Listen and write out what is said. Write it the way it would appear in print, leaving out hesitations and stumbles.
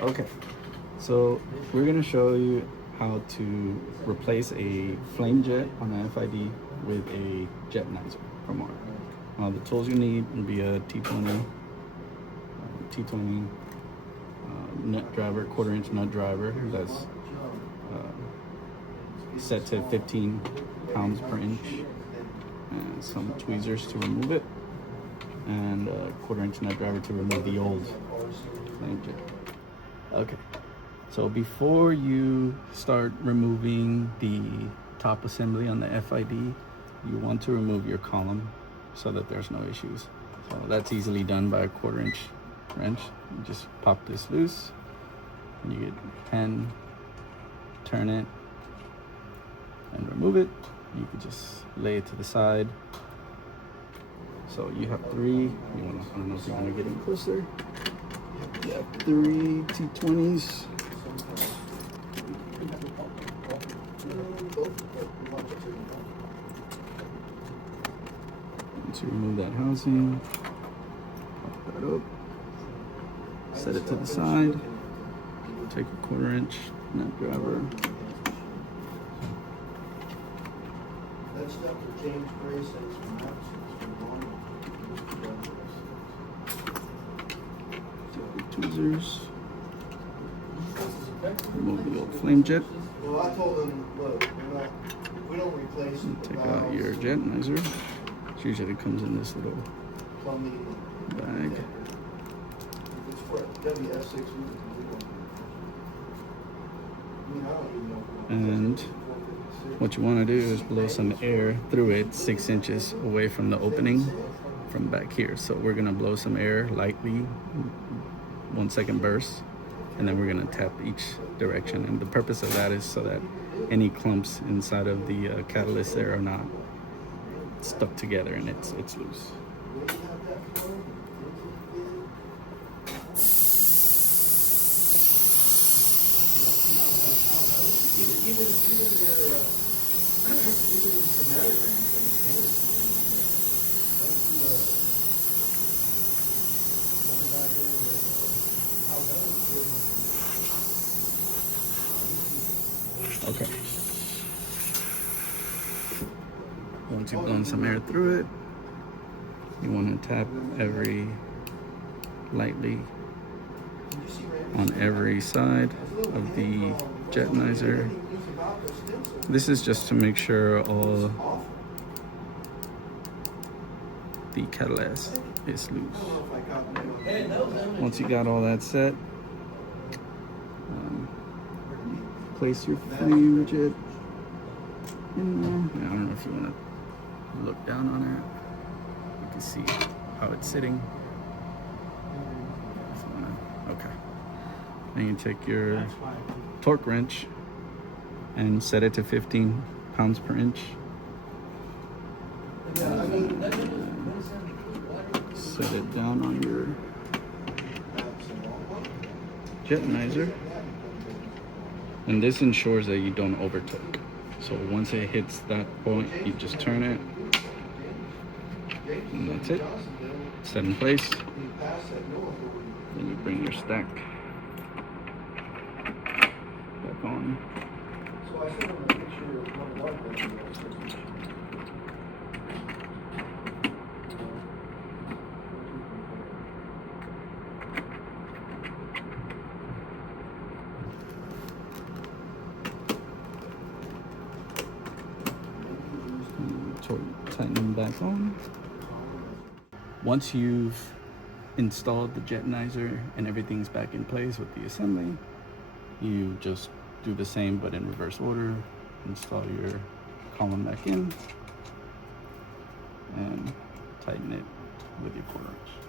Okay, so we're gonna show you how to replace a flame jet on the FID with a jetanizer from our. The tools you need will be a T20 nut driver, 1/4-inch nut driver that's set to 15 pounds per inch, and some tweezers to remove it, and a 1/4-inch nut driver to remove the old flame jet. Okay, so before you start removing the top assembly on the FID, you want to remove your column so that there's no issues. So that's easily done by a 1/4-inch wrench. You just pop this loose, and you get a pen, turn it, and remove it. You could just lay it to the side. So you have three. I don't know if you want to get in closer. You have 3 T20s. Once you remove that housing, pop that up, set it to the side, take a 1/4-inch nut driver. Tweezers. Remove the old flame jet. Well, I told them, look, we don't replace it. Take out your jetanizer. It usually comes in this little bag. It's for WF6. And what you want to do is blow some air through it 6 inches away from the opening from back here. So we're going to blow some air lightly, 1 second bursts, and then we're going to tap each direction. And the purpose of that is so that any clumps inside of the catalyst there are not stuck together and it's loose. Okay. Once you've blown some air through it, you want to tap lightly on every side of the jetanizer. This is just to make sure all the catalyst is loose. Once you got all that set, place your flame jet in there. I don't know if you want to look down on it. You can see how it's sitting. Okay. Then you take your torque wrench and set it to 15 pounds per inch. Set it down on your jetanizer. And this ensures that you don't over torque. So once it hits that point, you just turn it, and that's it. Set in place. Then you bring your stack back on. Tighten them back on. Once you've installed the jetanizer and everything's back in place with the assembly, you just do the same but in reverse order. Install your column back in and tighten it with your 1/4 inch.